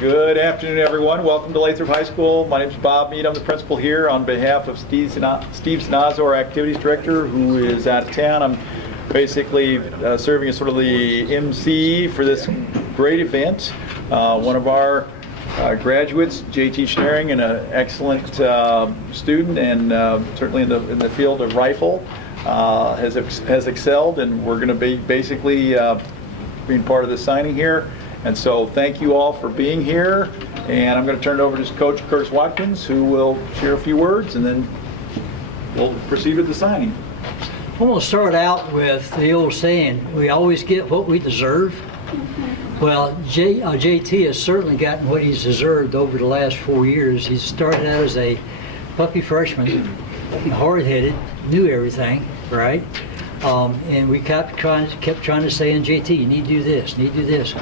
Good afternoon, everyone. Welcome to Lathrop High School. My name is Bob Mead. I'm the principal here on behalf of Steve Sinazzo, our activities director, who is out of town. I'm basically serving as sort of the MC for this great event. One of our graduates, JT Schnering, and an excellent student, and certainly in the field of rifle, has excelled, and we're going to be basically being part of the signing here. And so thank you all for being here, and I'm going to turn it over to Coach Curtis Watkins, who will share a few words, and then we'll proceed with the signing. I'm going to start out with the old saying, we always get what we deserve. Well, JT has certainly gotten what he's deserved over the last 4 years. He started out as a puppy freshman, hard-headed, knew everything, right? And we kept trying to say, JT, you need to do this, need to do this.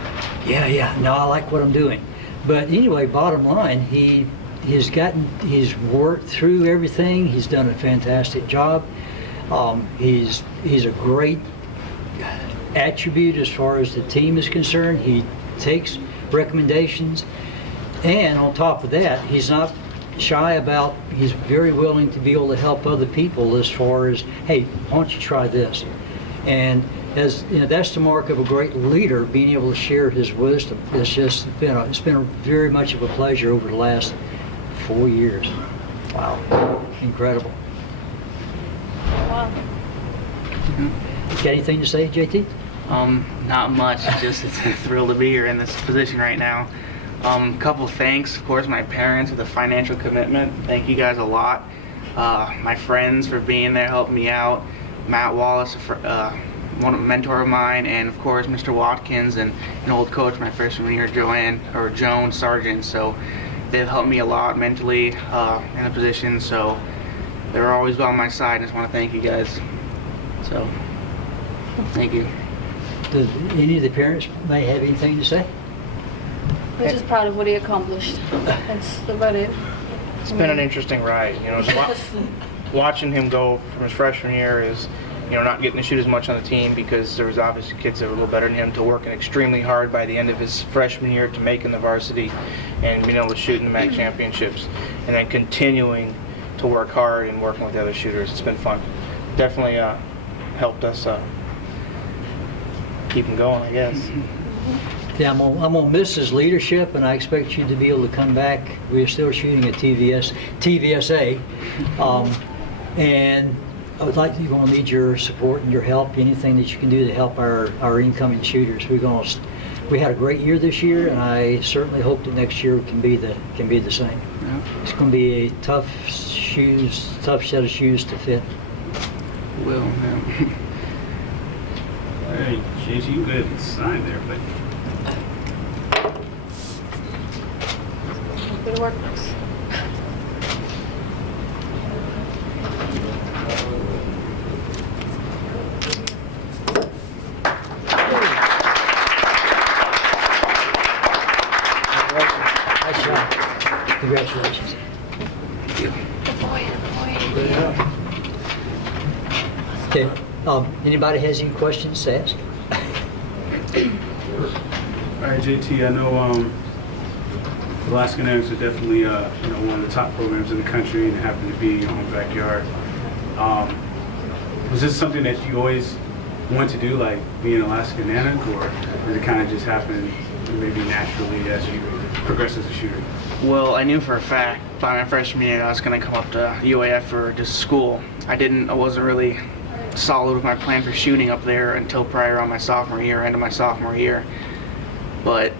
Yeah, no, I like what I'm doing. But anyway, bottom line, he's worked through everything. He's done a fantastic job. He's a great attribute as far as the team is concerned. He takes recommendations, and on top of that, he's not shy about, he's very willing to be able to help other people as far as, hey, why don't you try this? And as you know, that's the mark of a great leader, being able to share his wisdom. It's been very much of a pleasure over the last 4 years. Wow, incredible. Wow. Got anything to say, JT? Not much. It's a thrill to be here in this position right now. Couple thanks, of course, my parents for the financial commitment. Thank you guys a lot. My friends for being there, helping me out. Matt Wallace, a mentor of mine, and of course Mr. Watkins and an old coach my freshman year, Joan Sargent. So they've helped me a lot mentally in the position. So they're always by my side. I just want to thank you guys. So thank you. Do any of the parents may have anything to say? We're just proud of what he accomplished. That's about it. It's been an interesting ride, you know. Watching him go from his freshman year is, you know, not getting to shoot as much on the team because there was obviously kids that were a little better than him, to working extremely hard by the end of his freshman year to making the varsity and being able to shoot in the MAC championships, and then continuing to work hard and working with the other shooters. It's been fun. Definitely helped us keep him going, I guess. Yeah, I'm gonna miss his leadership, and I expect you to be able to come back. We're still shooting at TVSA, and I would like you're gonna need your support and your help. Anything that you can do to help our incoming shooters. We had a great year this year, and I certainly hope that next year can be the same. Yeah. It's going to be a tough set of shoes to fit. Will. Yeah. All right, JT, you good at the sign there, but Good work. Nice job. Congratulations. Good boy, good boy. Okay. Anybody has any questions to ask? all right, JT, I know Alaska Nags are definitely one of the top programs in the country, and happen to be in your own backyard. Was this something that you always wanted to do, like being an Alaska Nanic, or did it kind of just happen maybe naturally as you progress as a shooter? Well, I knew for a fact by my freshman year I was going to come up to UAF for just school. I wasn't really solid with my plan for shooting up there until prior on my sophomore year, end of my sophomore year. But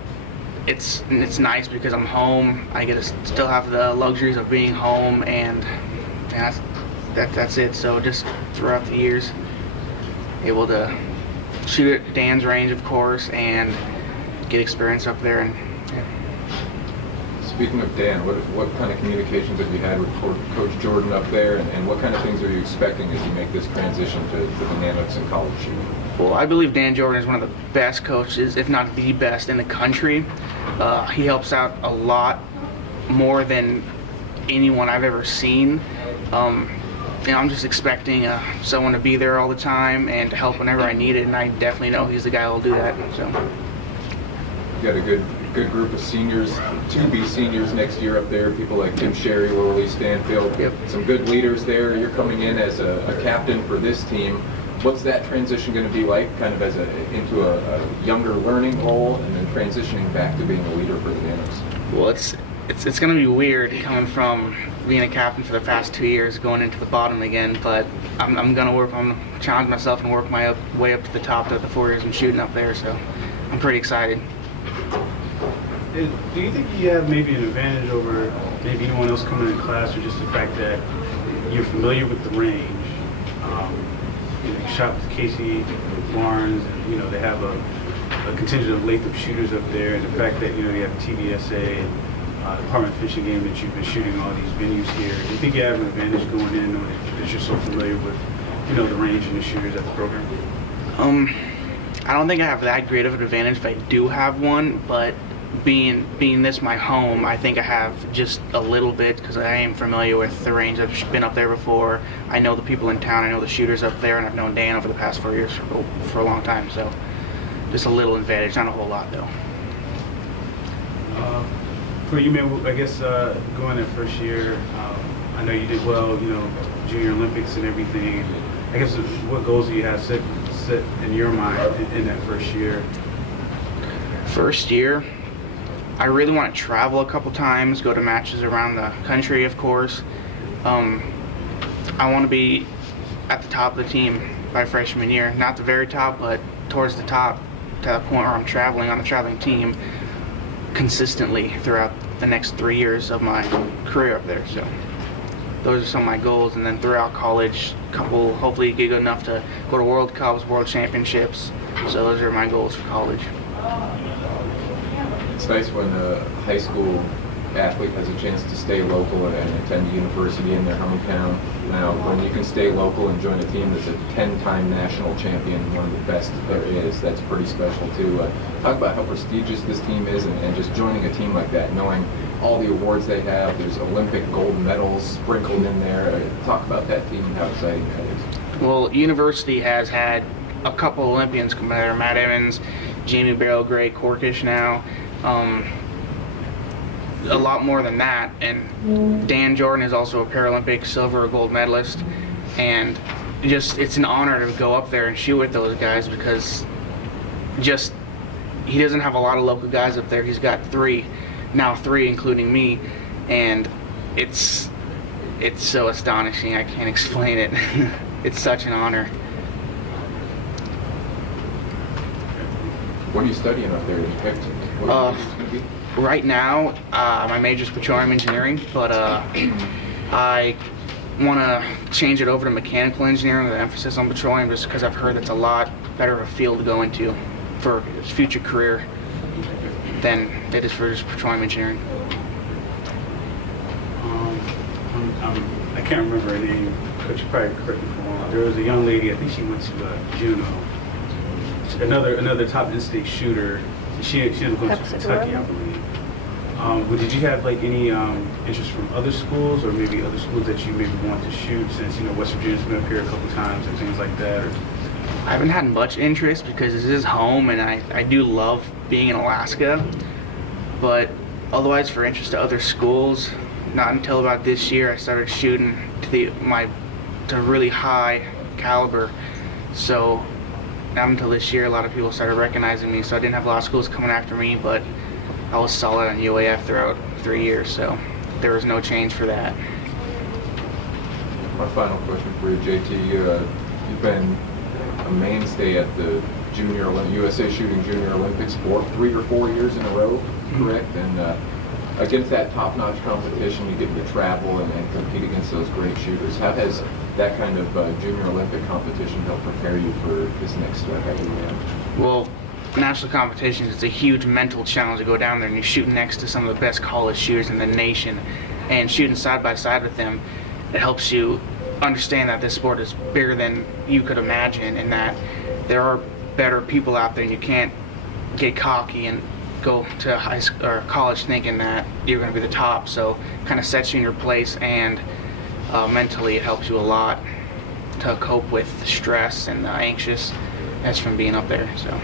it's nice because I'm home. I get to still have the luxuries of being home, and that's it. So just throughout the years, able to shoot at Dan's range, of course, and get experience up there. And Speaking of Dan, what kind of communications have you had with Coach Jordan up there, and what kind of things are you expecting as you make this transition to the Nanics and college shooting? Well, I believe Dan Jordan is one of the best coaches, if not the best, in the country. He helps out a lot more than anyone I've ever seen. I'm just expecting someone to be there all the time and to help whenever I need it, and I definitely know he's the guy who'll do that. So. You got a good good group of seniors, to be seniors next year up there. People like Tim Sherry, Lorelei Stanfield, Yep. some good leaders there. You're coming in as a captain for this team. What's that transition going to be like, kind of as into a younger learning role, and then transitioning back to being a leader for the Nanos? Well, it's going to be weird coming from being a captain for the past 2 years, going into the bottom again. But I'm going to challenge myself and work my way up to the top of the 4 years I'm shooting up there. So I'm pretty excited. Do you think you have maybe an advantage over maybe anyone else coming in class, or just the fact that you're familiar with the range? You shot with Casey Barnes, and they have a contingent of Lathrop shooters up there, and the fact that you have TVSA and Department of Fishing game that you've been shooting all these venues here. Do you think you have an advantage going in, or that you're so familiar with the range and the shooters at the program? I don't think I have that great of an advantage if I do have one, but being this my home, I think I have just a little bit, because I am familiar with the range. I've been up there before. I know the people in town. I know the shooters up there, and I've known Dan over the past 4 years for a long time. So just a little advantage, not a whole lot though. For you, man, I guess going that first year, I know you did well, Junior Olympics and everything. I guess what goals do you have set in your mind in that first year? First year, I really want to travel a couple times, go to matches around the country, of course. I want to be at the top of the team by freshman year. Not the very top, but towards the top, to the point where I'm traveling on the traveling team consistently throughout the next 3 years of my career up there. So those are some of my goals, and then throughout college, hopefully get good enough to go to World Cups, World Championships. So those are my goals for college. It's nice when a high school athlete has a chance to stay local and attend university in their hometown. Now, when you can stay local and join a team that's a 10-time national champion, one of the best there is, that's pretty special too. Talk about how prestigious this team is, and just joining a team like that, knowing all the awards they have. There's Olympic gold medals sprinkled in there. Talk about that team and how exciting that is. Well, university has had a couple Olympians come there. Matt Evans, Jamie Barrel Gray, Corkish now. A lot more than that, and Dan Jordan is also a Paralympic silver or gold medalist, and it's an honor to go up there and shoot with those guys, because he doesn't have a lot of local guys up there. He's got three including me, and it's so astonishing. I can't explain it. It's such an honor. What are you studying up there? Did you pick? What are you going to be? Right now, my major is petroleum engineering, but I want to change it over to mechanical engineering with an emphasis on petroleum, just because I've heard that's a lot better of a field to go into for his future career than it is for just petroleum engineering. I can't remember her name, but you probably correct me if I'm wrong. There was a young lady, I think she went to Juneau. Another top in-state shooter. She ended up going to Kentucky, I believe. But did you have any interest from other schools, or maybe other schools that you maybe want to shoot, since West Virginia's been up here a couple times and things like that? Or? I haven't had much interest because this is home, and I do love being in Alaska. But otherwise, for interest to other schools, not until about this year I started shooting to really high caliber. So not until this year a lot of people started recognizing me. So I didn't have a lot of schools coming after me, but I was solid on UAF throughout 3 years, so there was no change for that. My final question for you, JT. You've been a mainstay at the USA Shooting Junior Olympics for 3 or 4 years in a row, correct? And against that top-notch competition, you get to travel and compete against those great shooters. How has that kind of Junior Olympic competition helped prepare you for this next step that you have? Well, national competition is a huge mental challenge to go down there and you're shooting next to some of the best college shooters in the nation, and shooting side by side with them. It helps you understand that this sport is bigger than you could imagine, and that there are better people out there, and you can't get cocky and go to high school or college thinking that you're going to be the top. So kind of sets you in your place, and mentally it helps you a lot to cope with stress and the anxiousness that's from being up there. So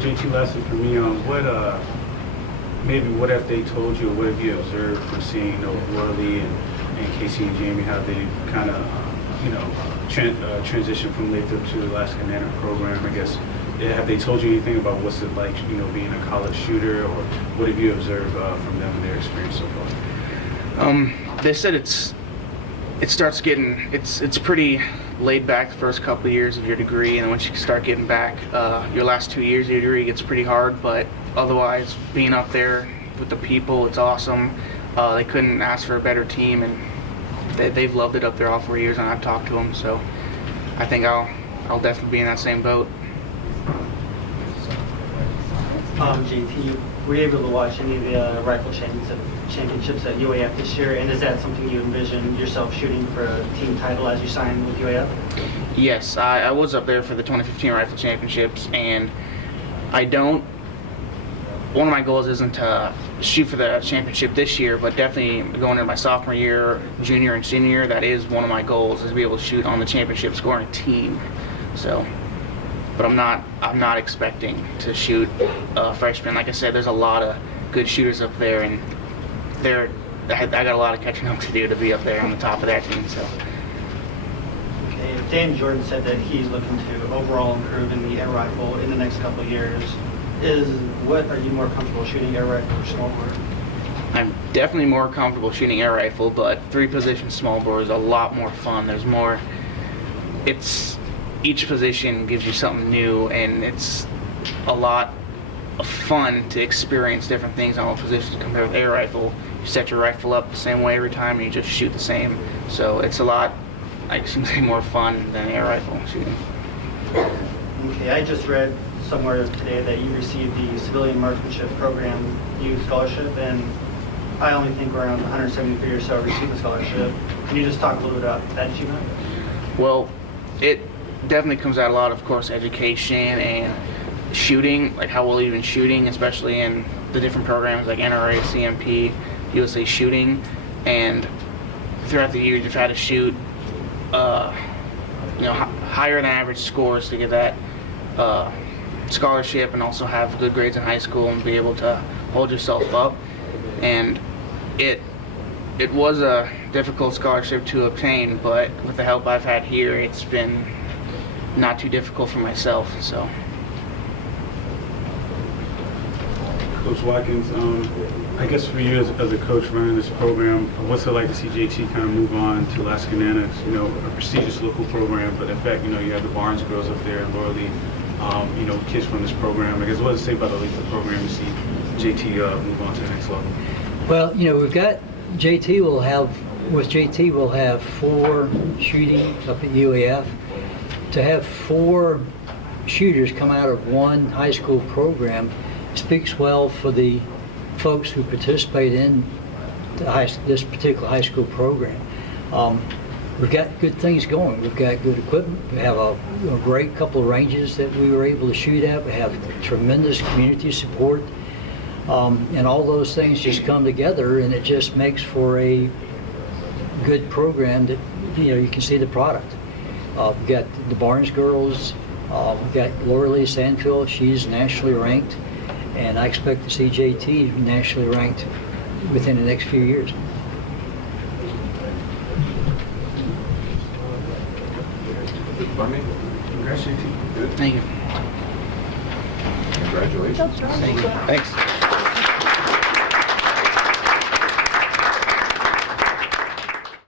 JT, lesson for me on what have they told you, or what have you observed from seeing, Worley and Casey and Jamie, how they kind of, transitioned from Lathrop to the Alaska Nano program, I guess. Have they told you anything about what's it like, being a college shooter, or what have you observed from them and their experience so far? They said it's pretty laid back the first couple of years of your degree, and then once you start getting back, your last 2 years of your degree gets pretty hard, but otherwise, being up there with the people, it's awesome. They couldn't ask for a better team, and they've loved it up there all 4 years, and I've talked to them, so I think I'll definitely be in that same boat. JT, were you able to watch any of the rifle championships at UAF this year? And is that something you envision yourself shooting for a team title as you sign with UAF? Yes, I was up there for the 2015 Rifle Championships, and one of my goals isn't to shoot for the championship this year, but definitely going into my sophomore year, junior and senior year, that is one of my goals, is to be able to shoot on the championship scoring team. So, but I'm not expecting to shoot freshman. Like I said, there's a lot of good shooters up there, and I got a lot of catching up to do to be up there on the top of that team. So. Okay, Dan Jordan said that he's looking to overall improve in the air rifle in the next couple of years. What are you more comfortable shooting, air rifle or small bore? I'm definitely more comfortable shooting air rifle, but 3-position small bore is a lot more fun. There's more. Each position gives you something new, and it's a lot of fun to experience different things on all positions compared with air rifle. You set your rifle up the same way every time, and you just shoot the same. So it's a lot, I seem to say, more fun than air rifle shooting. Okay, I just read somewhere today that you received the Civilian Marksmanship Program Youth Scholarship, and I only think around 173 or so received the scholarship. Can you just talk a little bit about that achievement? Well, it definitely comes out a lot of course, education and shooting, like how well you've been shooting, especially in the different programs like NRA, CMP, USA Shooting, and throughout the years you've had to shoot higher than average scores to get that scholarship, and also have good grades in high school and be able to hold yourself up. And it was a difficult scholarship to obtain, but with the help I've had here, it's been not too difficult for myself. So, Coach Watkins, I guess for you as a coach running this program, what's it like to see JT kind of move on to Alaska Nano? A prestigious local program, but in fact, you have the Barnes girls up there and Lauralee, kids from this program. I guess what does it say about the Lathrop program to see JT move on to the next level? Well, we've got with JT we'll have 4 shootings up at UAF. To have 4 shooters come out of one high school program speaks well for the folks who participate in this particular high school program. We've got good things going. We've got good equipment. We have a great couple of ranges that we were able to shoot at. We have tremendous community support. And all those things just come together, and it just makes for a good program that, you can see the product. We've got the Barnes girls. We've got Lauralee Sandfield. She's nationally ranked, and I expect to see JT nationally ranked within the next few years. Good for me. Congrats, JT. Good. thank you. Congratulations. Thank you. Thanks.